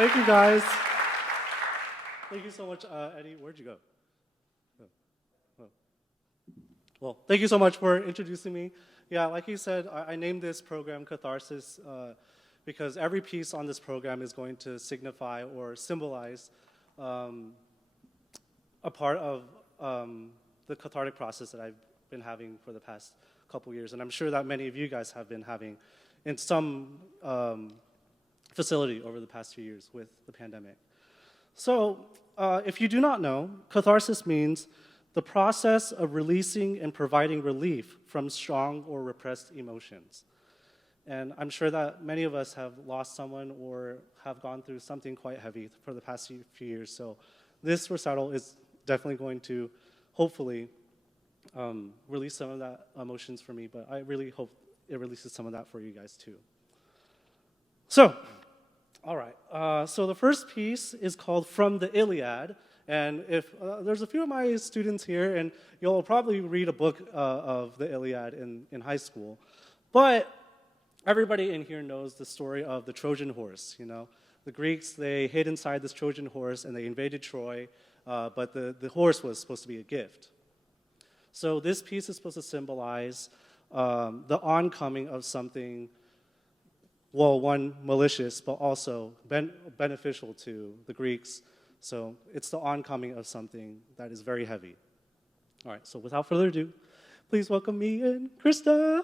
Thank you, guys. Thank you so much. Eddie, where'd you go? Oh. Well, thank you so much for introducing me. Yeah, like you said, I named this program Catharsis because every piece on this program is going to signify or symbolize a part of the cathartic process that I've been having for the past couple years, and I'm sure that many of you guys have been having in some facility over the past few years with the pandemic. So, if you do not know, catharsis means the process of releasing and providing relief from strong or repressed emotions. And I'm sure that many of us have lost someone or have gone through something quite heavy for the past few years. So this recital is definitely going to, hopefully, release some of that emotions for me, but I really hope it releases some of that for you guys too. So, all right, so the first piece is called From the Iliad, and if there's a few of my students here, and you'll probably read a book of the Iliad in high school, but everybody in here knows the story of the Trojan horse, you know? The Greeks, they hid inside this Trojan horse and they invaded Troy, but the horse was supposed to be a gift. So this piece is supposed to symbolize the oncoming of something, well, one, malicious, but also beneficial to the Greeks. So it's the oncoming of something that is very heavy. All right, so without further ado, please welcome me and Krista.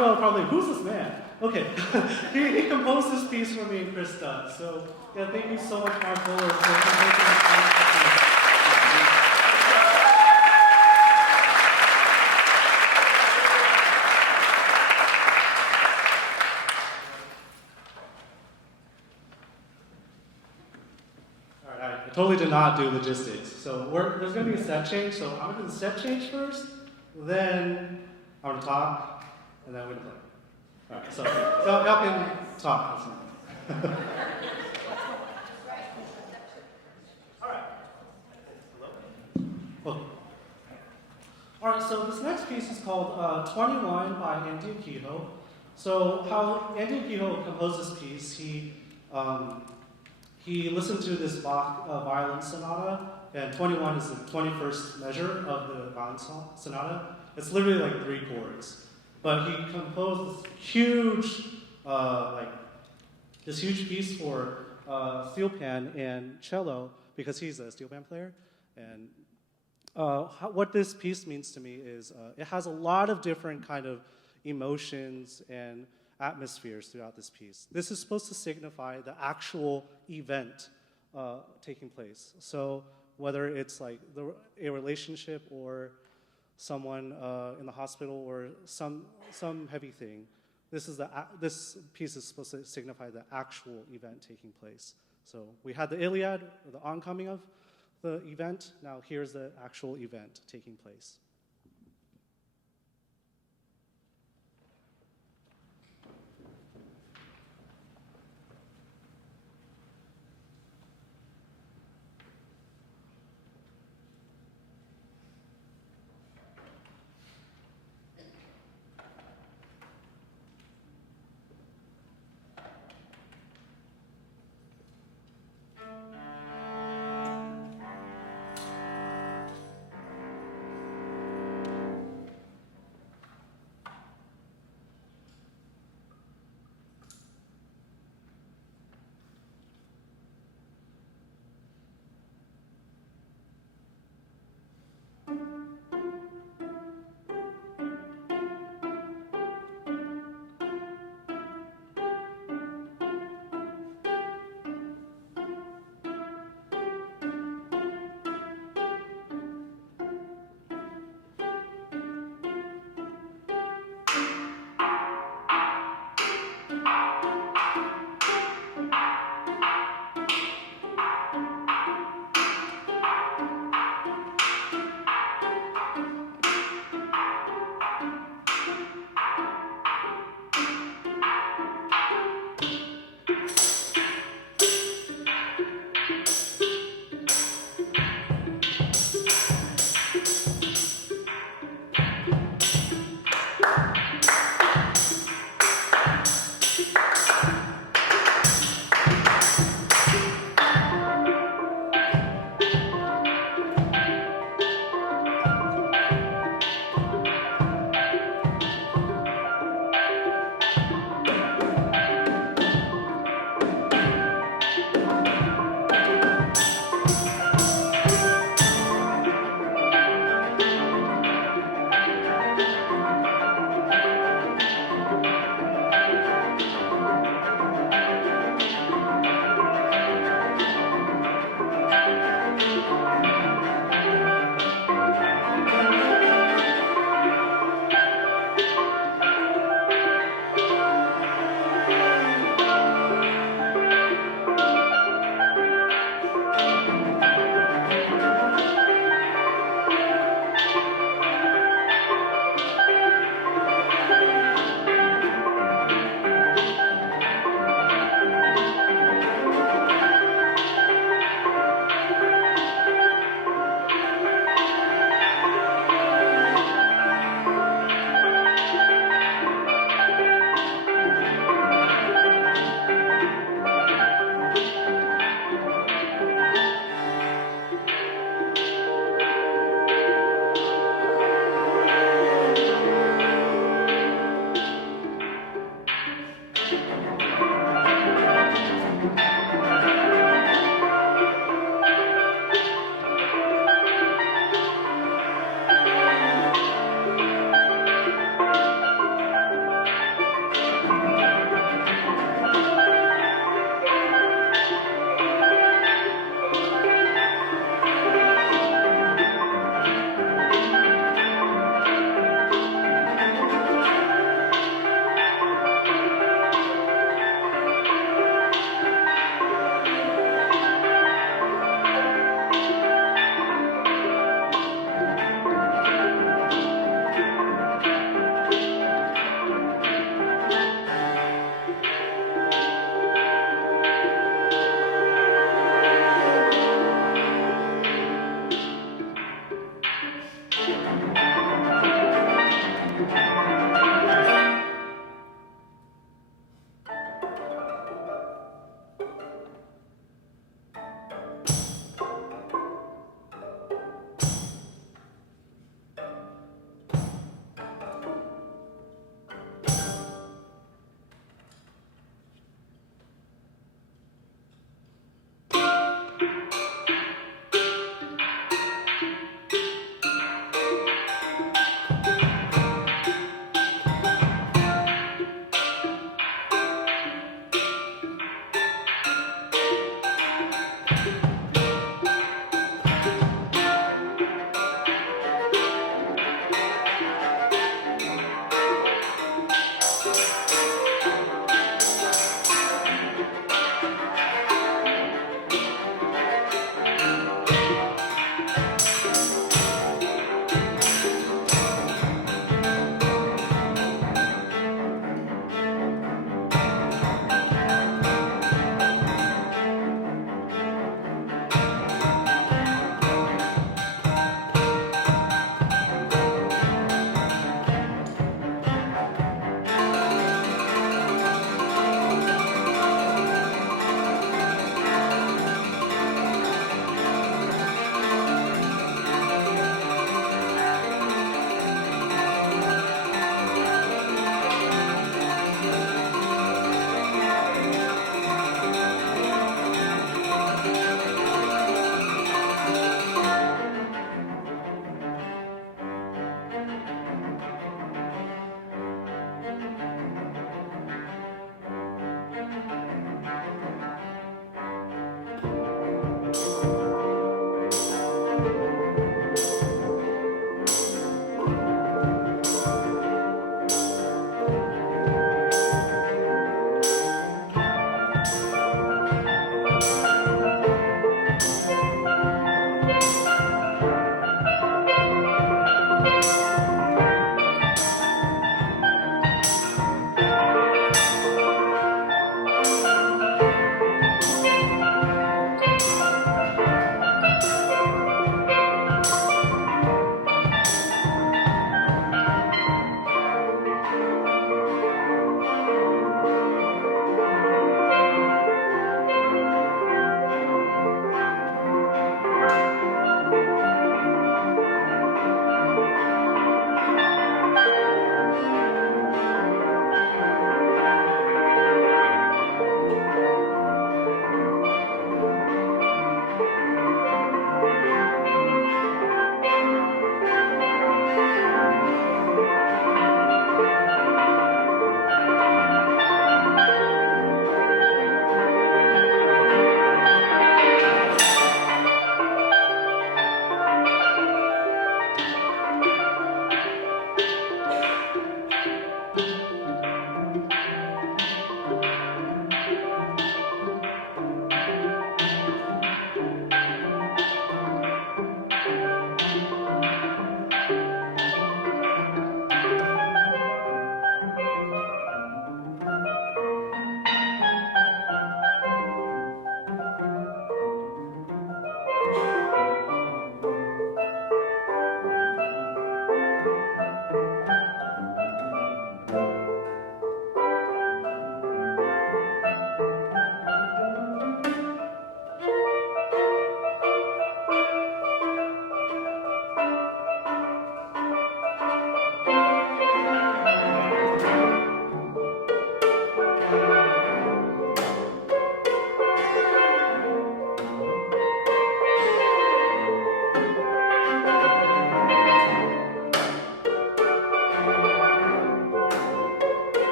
Rosauro probably, who's this man? Okay, he composed this piece for me and Krista. So yeah, thank you so much, Mark Fuller, for making this piece. I totally did not do logistics. So there's going to be a set change. So I'm going to do the set change first, then I'm going to talk, and then we're going to play. All right, so y'all can talk. All right. Hello? All right, so this next piece is called 21 by Andy Akiho. So how Andy Akiho composed this piece, he listened to this Bach violin sonata, and 21 is the 21st measure of the violin sonata. It's literally like 3 chords. But he composed this huge piece for steel pan and cello because he's a steel pan player. And what this piece means to me is it has a lot of different kind of emotions and atmospheres throughout this piece. This is supposed to signify the actual event taking place. So whether it's like a relationship or someone in the hospital or some heavy thing, this piece is supposed to signify the actual event taking place. So we had the Iliad, or the oncoming of the event. Now here's the actual event taking place.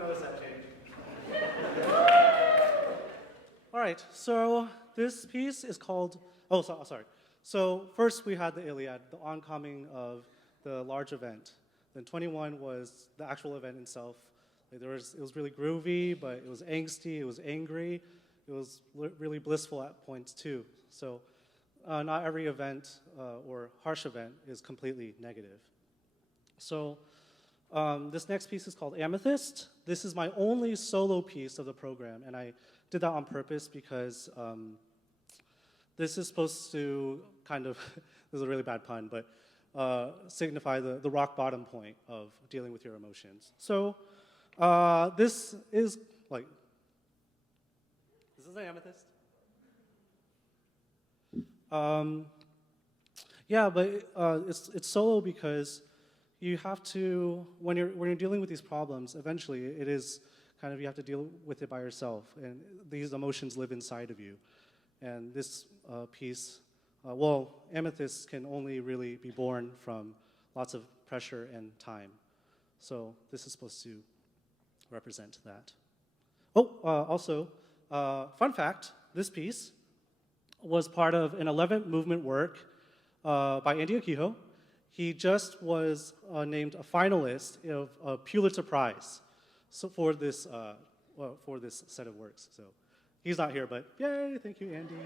notice that change. All right, so this piece is called, sorry. So first we had the Iliad, the oncoming of the large event. Then 21 was the actual event itself. Like it was really groovy, but it was angsty, it was angry, it was really blissful at points too. So not every event or harsh event is completely negative. So this next piece is called Amethyst. This is my only solo piece of the program, and I did that on purpose because this is supposed to kind of, this is a really bad pun, but signify the rock bottom point of dealing with your emotions. So this is like, is this an amethyst? Yeah, but it's solo because you have to, when you're dealing with these problems, eventually it is kind of, you have to deal with it by yourself, and these emotions live inside of you. And this piece, amethyst can only really be born from lots of pressure and time. So this is supposed to represent that. Also, fun fact, this piece was part of an 11th movement work by Andy Akiho. He just was named a finalist of a Pulitzer Prize for this set of works. So he's not here, but yay, thank you, Andy.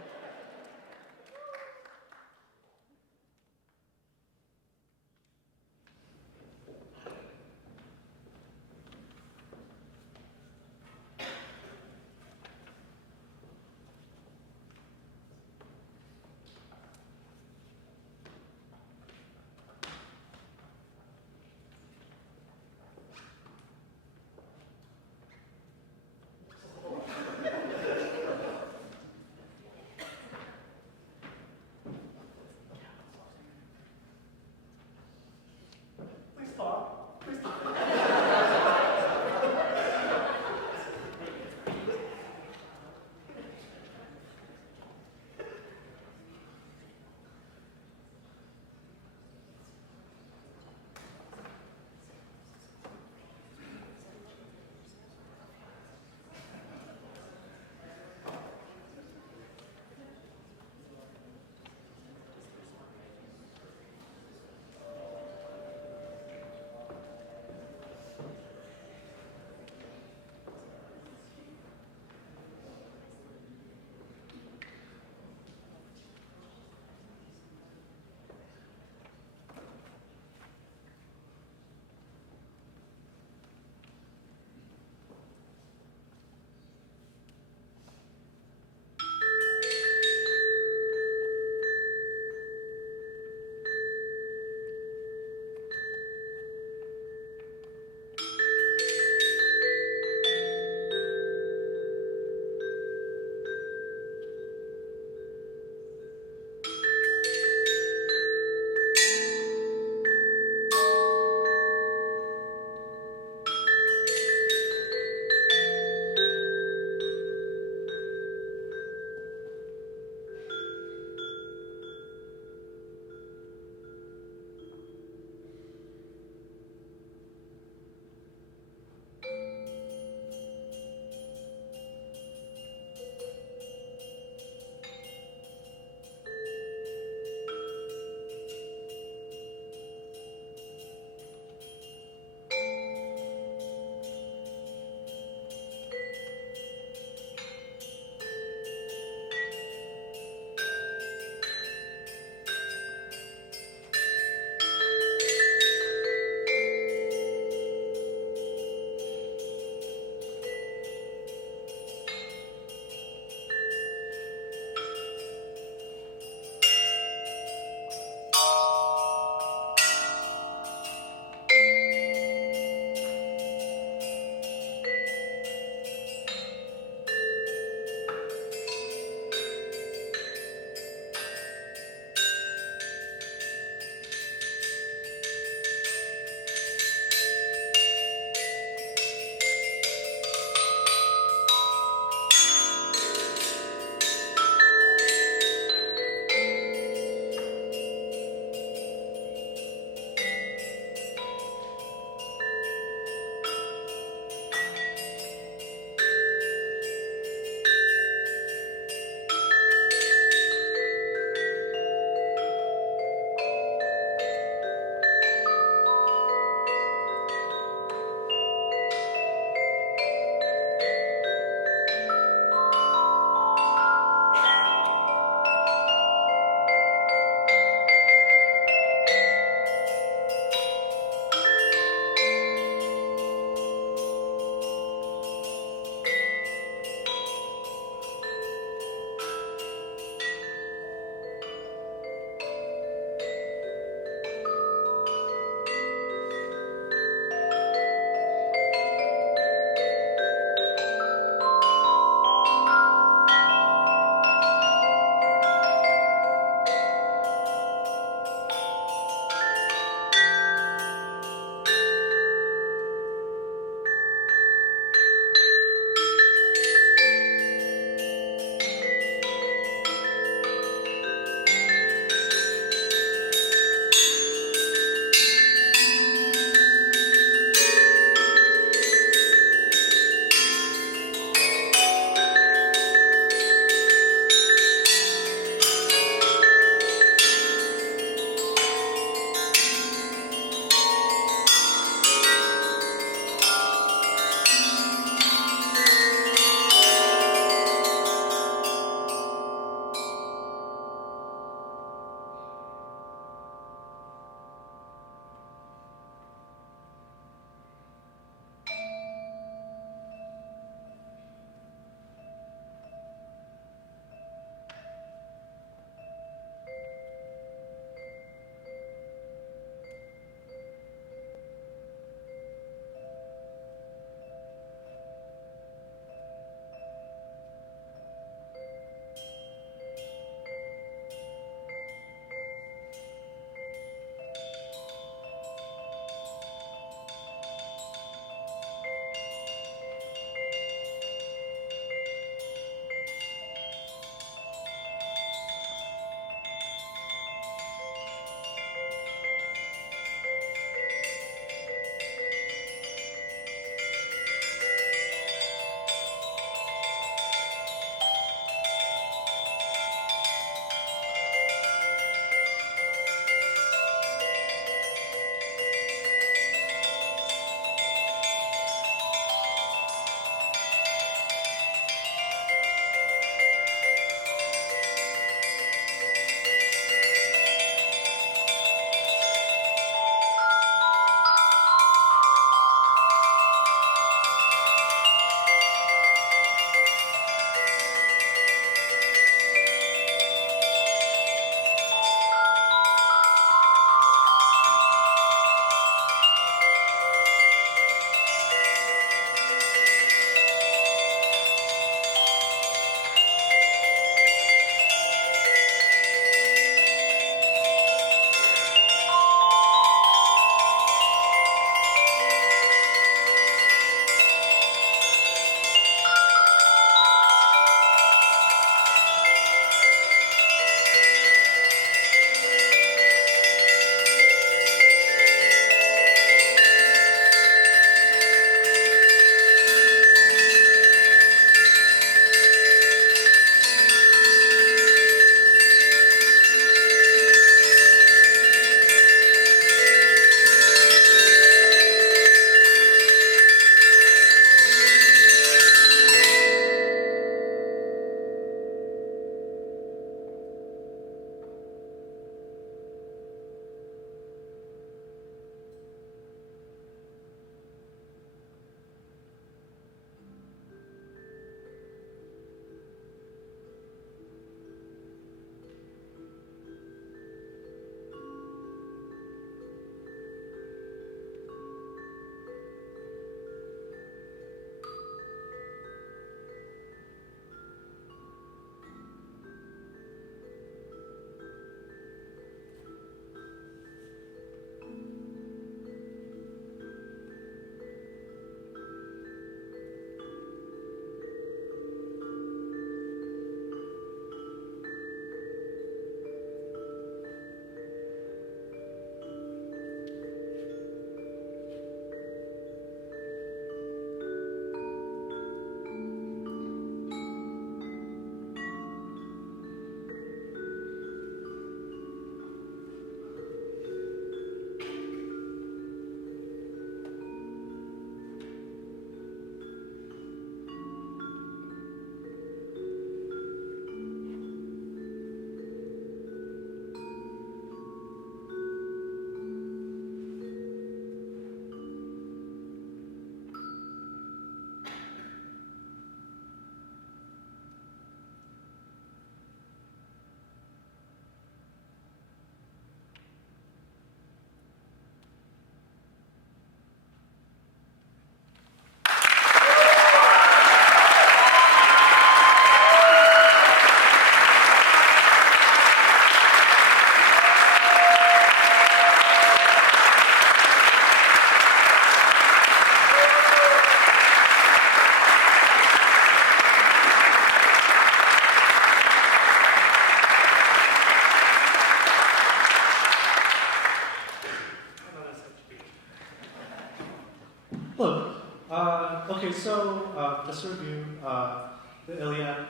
just to review, the ILIAD,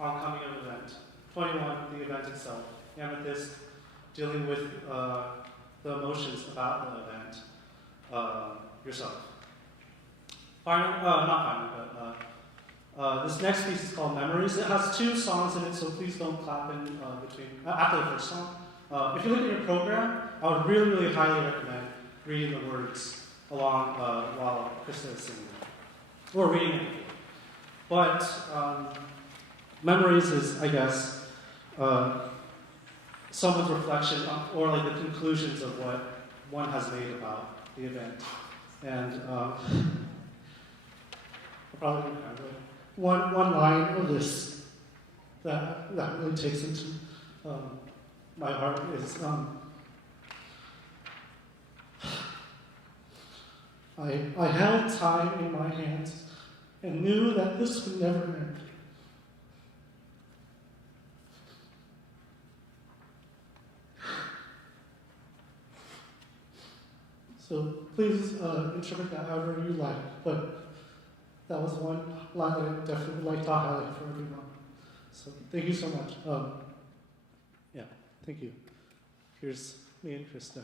oncoming of event. 21, the event itself. Amethyst, dealing with the emotions about the event yourself. Finally, not finally, but this next piece is called Memories. It has 2 songs in it, so please don't clap in between after the first song. If you look at your program, I would really, really highly recommend reading the words along while Krista is singing, or reading it. But Memories is, I guess, someone's reflection on, or like the conclusions of what one has made about the event. And I'll probably do kind of one line of this that really takes into my heart is I held time in my hands and knew that this would never end. So please interpret that however you like, but that was one line that I definitely would like to highlight for everyone. So thank you so much. Yeah, thank you. Here's me and Krista.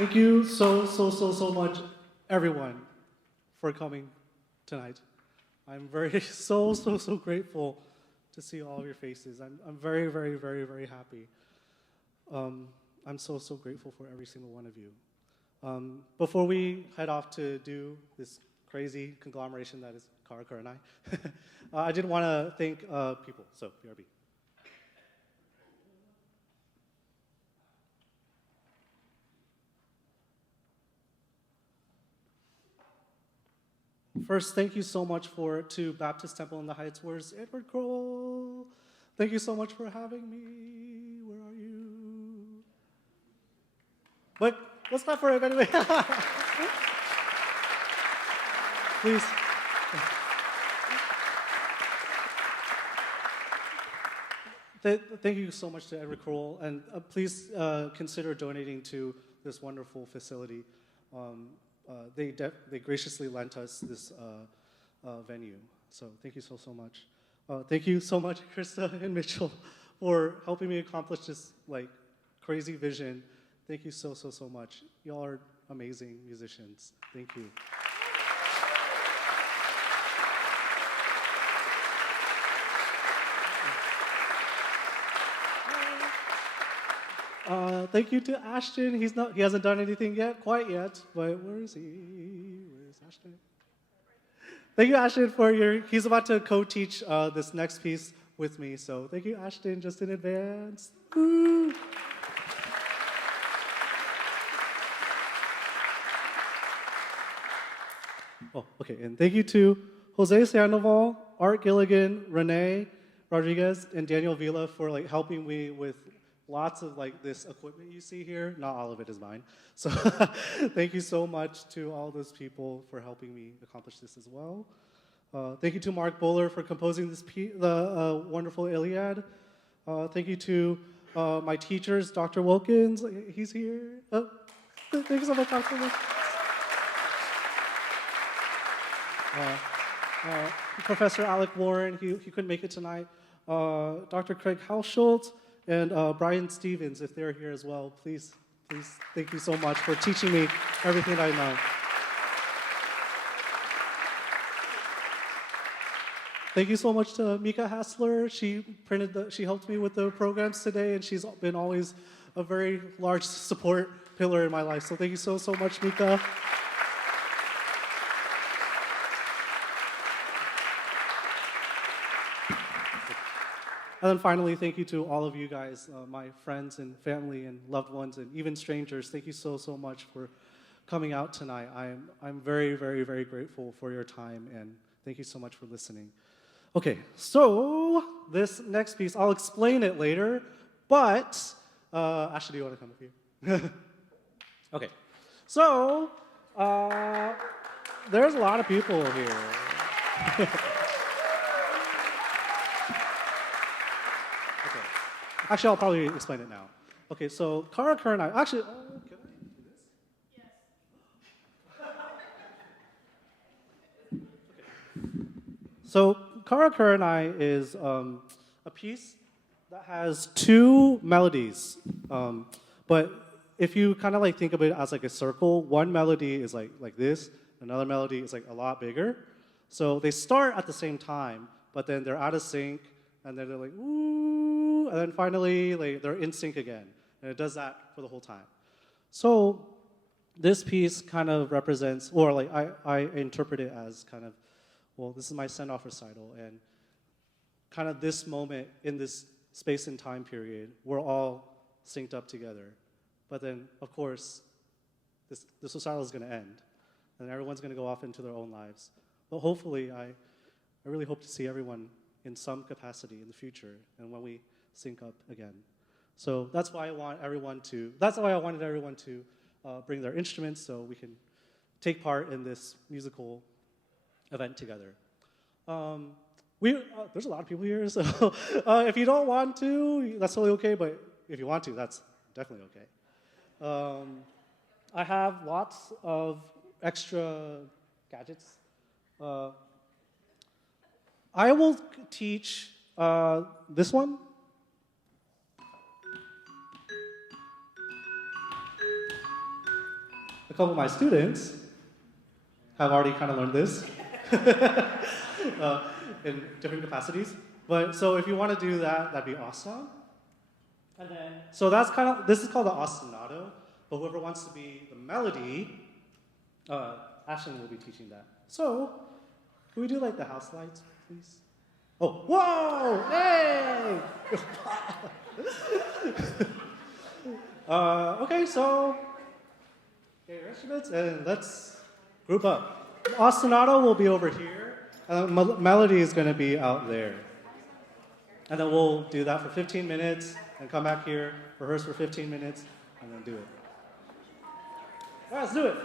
Thank you so much, everyone, for coming tonight. I'm very, so grateful to see all of your faces. I'm very happy. I'm so grateful for every single one of you. Before we head off to do this crazy conglomeration that is Karakurenai, I did want to thank people, so BRB. First, thank you so much to Baptist Temple in the Heights. Where's Edward Crowell? Thank you so much for having me. Where are you? But let's clap for him anyway. Please. Thank you so much to Edward Crowell, and please consider donating to this wonderful facility. They graciously lent us this venue, so thank you so much. Thank you so much, Krista and Mitchell, for helping me accomplish this crazy vision. Thank you so much. Y'all are amazing musicians. Thank you. Thank you to Ashton. He hasn't done anything quite yet, but where is he? Where's Ashton? Thank you, Ashton, he's about to co-teach this next piece with me, so thank you, Ashton, just in advance. Woo! Oh, okay, and thank you to Jose Sandoval, Art Gilligan, Renee Rodriguez, and Daniel Vila for helping me with lots of this equipment you see here. Not all of it is mine. So thank you so much to all those people for helping me accomplish this as well. Thank you to Mark Bowler for composing the wonderful Iliad. Thank you to my teachers, Dr. Wilkins. He's here. Thank you so much, Dr. Wilkins. Professor Alec Warren, he couldn't make it tonight. Dr. Craig Hausschultz, and Brian Stevens, if they're here as well, please, thank you so much for teaching me everything I know. Thank you so much to Mika Hassler. She helped me with the programs today, and she's been always a very large support pillar in my life. So thank you so much, Mika. And then finally, thank you to all of you guys, my friends and family and loved ones and even strangers. Thank you so much for coming out tonight. I'm very grateful for your time, and thank you so much for listening. Okay, so this next piece, I'll explain it later, but Ashley, do you want to come up here? Okay, so there's a lot of people here. Actually, I'll probably explain it now. Okay, so Karakurenai. Actually, can I do this? Yes. Okay. So Karakurenai is a piece that has two melodies. But if you kind of think of it as a circle, one melody is like this, another melody is a lot bigger. So they start at the same time, but then they're out of sync, and then they're like, ooh, and then finally they're in sync again. And it does that for the whole time. So this piece kind of represents, or I interpret it as kind of, well, this is my send-off recital, and kind of this moment in this space and time period, we're all synced up together. But then, of course, this recital is going to end, and everyone's going to go off into their own lives. But hopefully, I really hope to see everyone in some capacity in the future, and when we sync up again. So that's why I wanted everyone to bring their instruments so we can take part in this musical event together. There's a lot of people here, so if you don't want to, that's totally okay, but if you want to, that's definitely okay. I have lots of extra gadgets. I will teach this one. couple of my students have already kind of learned this in different capacities. But so if you want to do that, that'd be awesome. And then, so that's kind of, this is called the ostinato, but whoever wants to be the melody, Ashton will be teaching that. So, can we do like the house lights, please? Oh, whoa, hey! Okay, so, get your instruments and let's group up. Ostinato will be over here, and melody is going to be out there. And then we'll do that for 15 minutes, and come back here, rehearse for 15 minutes, and then do it. All right, let's do it.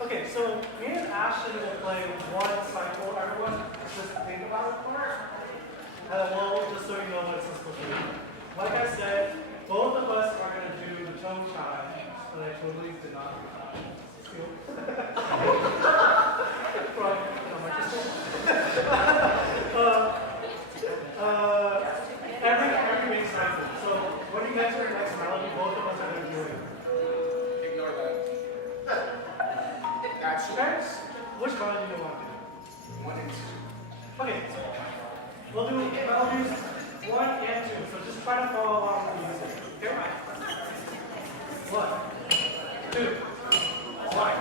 Okay, so me and Ashton will play one cycle. Everyone just think about it first. And then we'll, just so you know what it's supposed to be. Like I said, both of us are going to do the tone chime, but I totally did not steal from Microsoft. Every main cycle. So when you get to your next melody, both of us are going to do it. Ignore that. Okay? Which melody do you want to do? 1 and 2. Okay. We'll do melodies 1 and 2. So just try to follow along with the music. Okay? 1, 2, 1.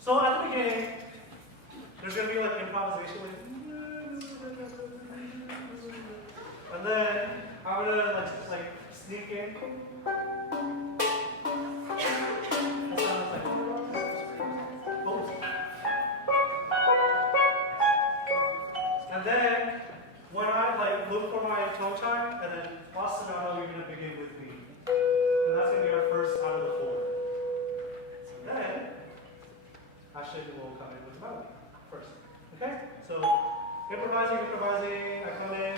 So at the beginning, there's going to be like improvisation, and then I'm going to like sneak in. And then when I look for my tone chime, and then ostinato, you're going to begin with me. And that's going to be our first out of the 4. So then, Ashton will come in with the melody first. Okay? So, improvising, I come in.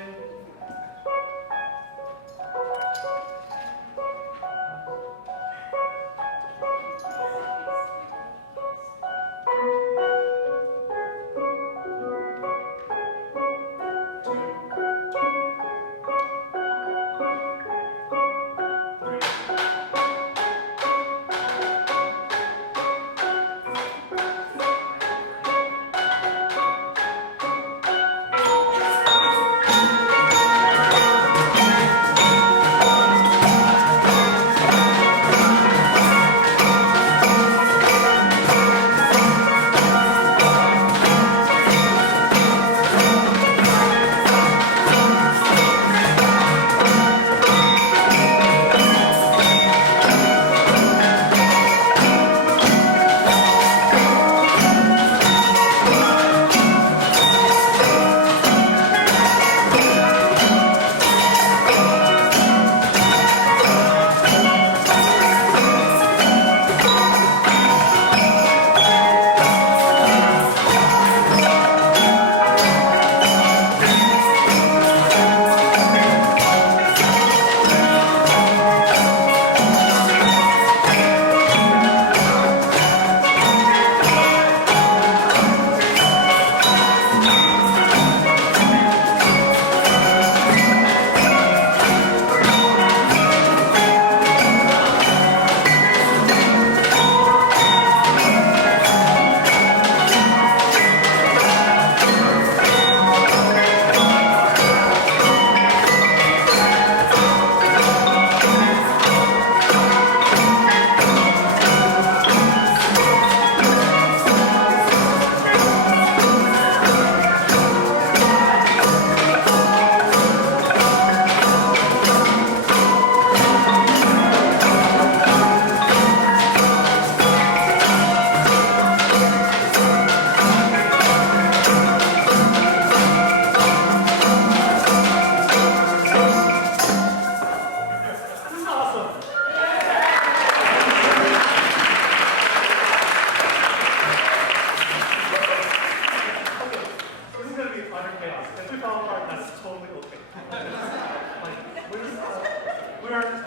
That's totally okay. Like, we're having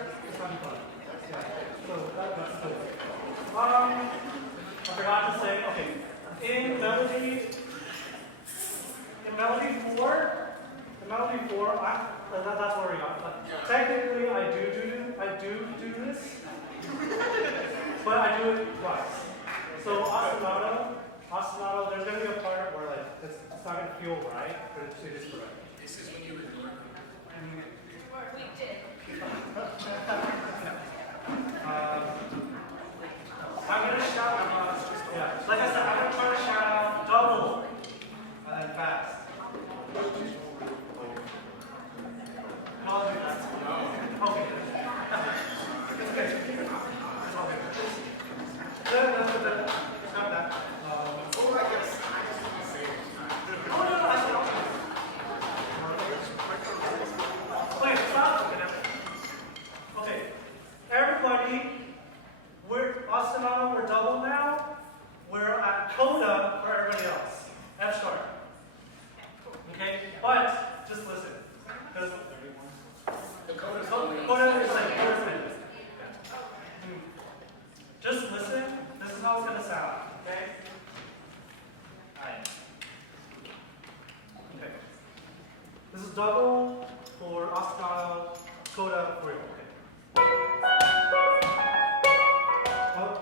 fun. Yeah. So that's good. I forgot to say, okay, in melody 4, that's where we got. But technically, I do this, but I do it twice. So ostinato, there's gonna be a part where like it's not gonna feel right, but it is correct. This is when you ignore me. We did. I'm gonna shout out, yeah, like I said, I'm gonna try to shout out double and then fast. And I'll do that. Okay. It's okay. It's all good. Stop that. Oh, I guess. Oh, no, I said wait, stop. Okay. Everybody, we're ostinato, we're double now. We're at coda for everybody else. F sharp. Okay? But just listen. Because The code is coda is like fourth minute. Just listen. This is how it's gonna sound. Okay? Alright. Okay. This is double for ostinato, coda for you. Okay. Oh.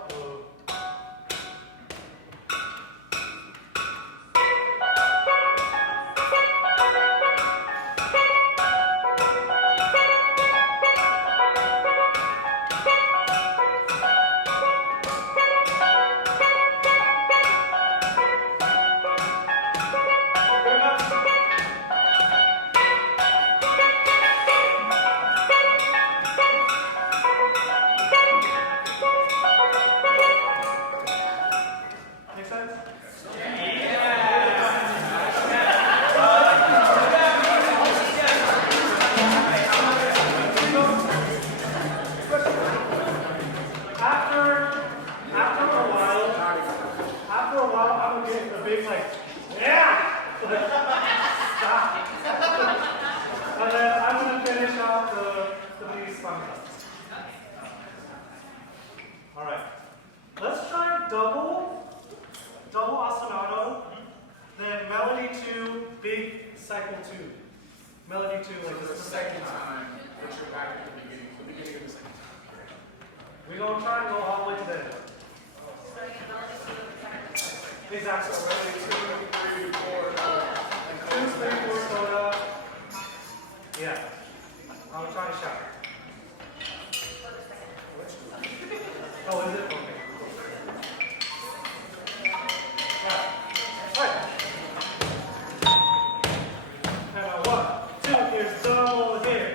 Make sense? After a while, I'm gonna get a big like, yeah! Stop. And then I'm gonna finish off the these fun cuts. Alright. Let's try double ostinato, then melody 2, big cycle 2. Melody 2, like the this is the second time that you're back at the beginning of the second time. We're gonna try and go all the way to the end. Exactly. So ready, 2, 3, 4, 2, 3, 4, soda. Yeah. I'm trying to shout. Oh, is it? Okay. Yeah. Right. And 1, 2, here's double here.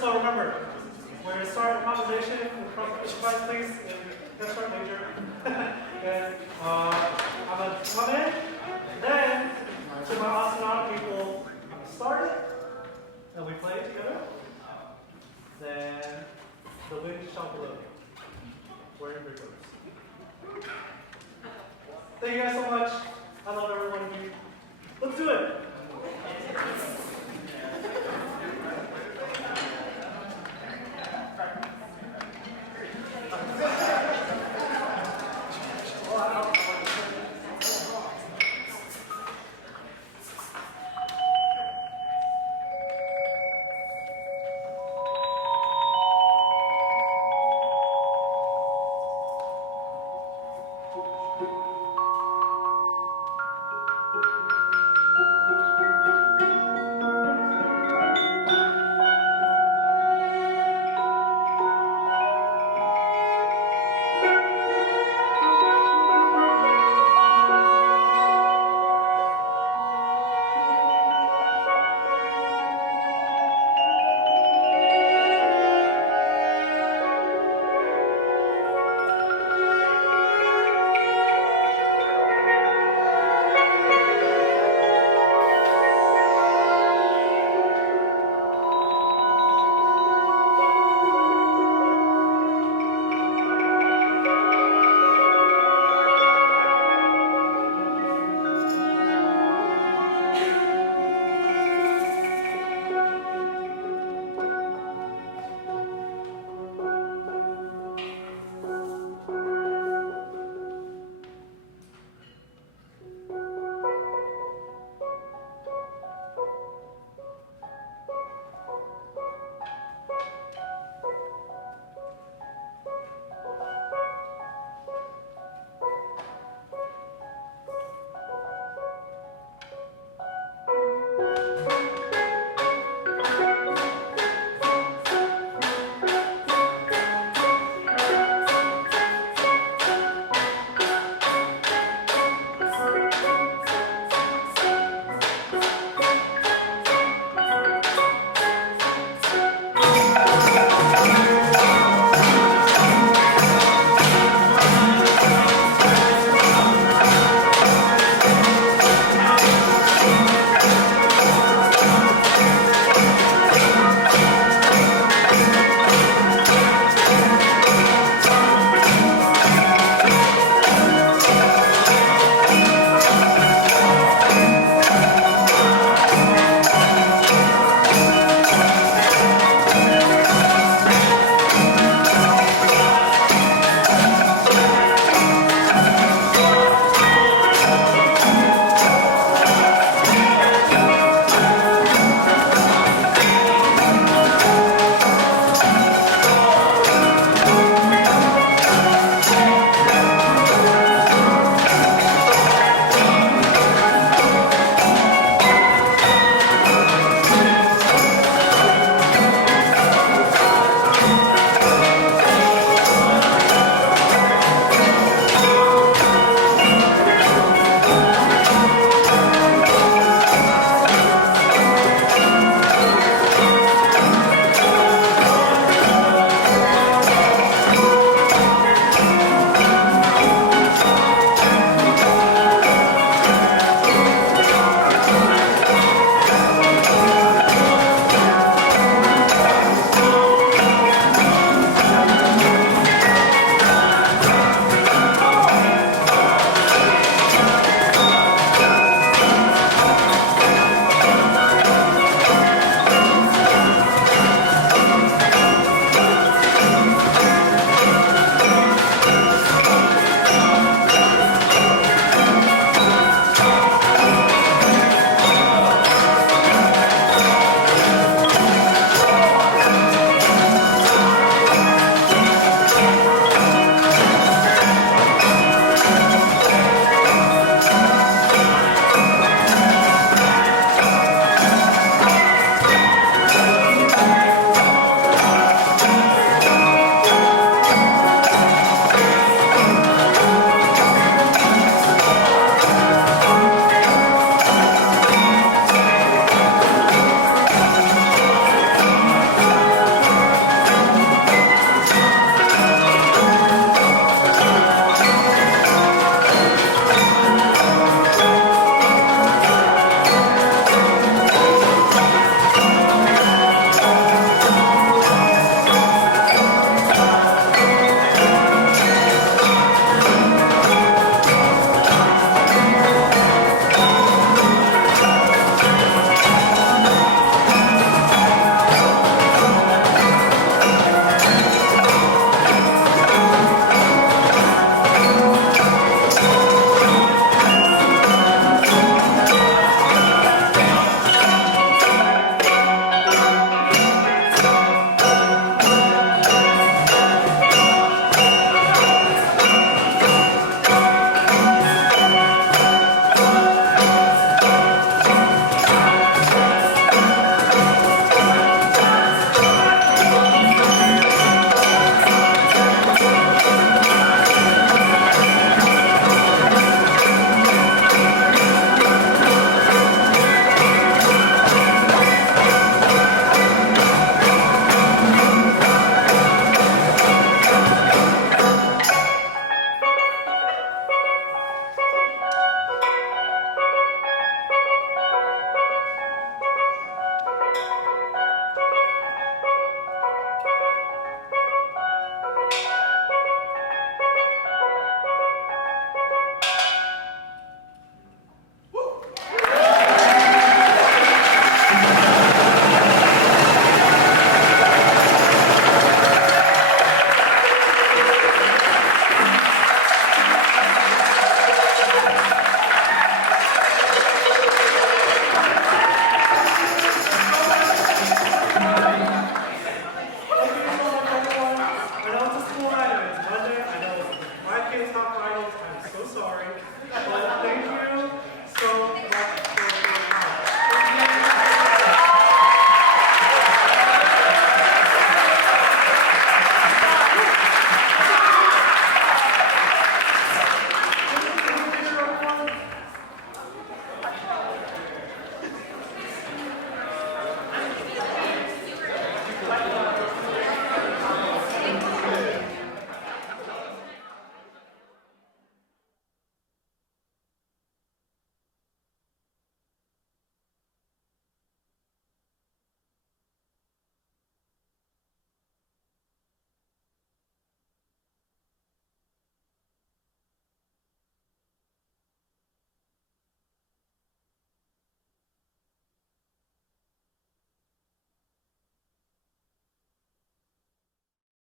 So remember, when you start improvisation, improvise please, and start major. And I'm going to come in, then to my asana, people start it, and we play it together. Then the wind shall blow. We're in reverse. Thank you guys so much. I love it.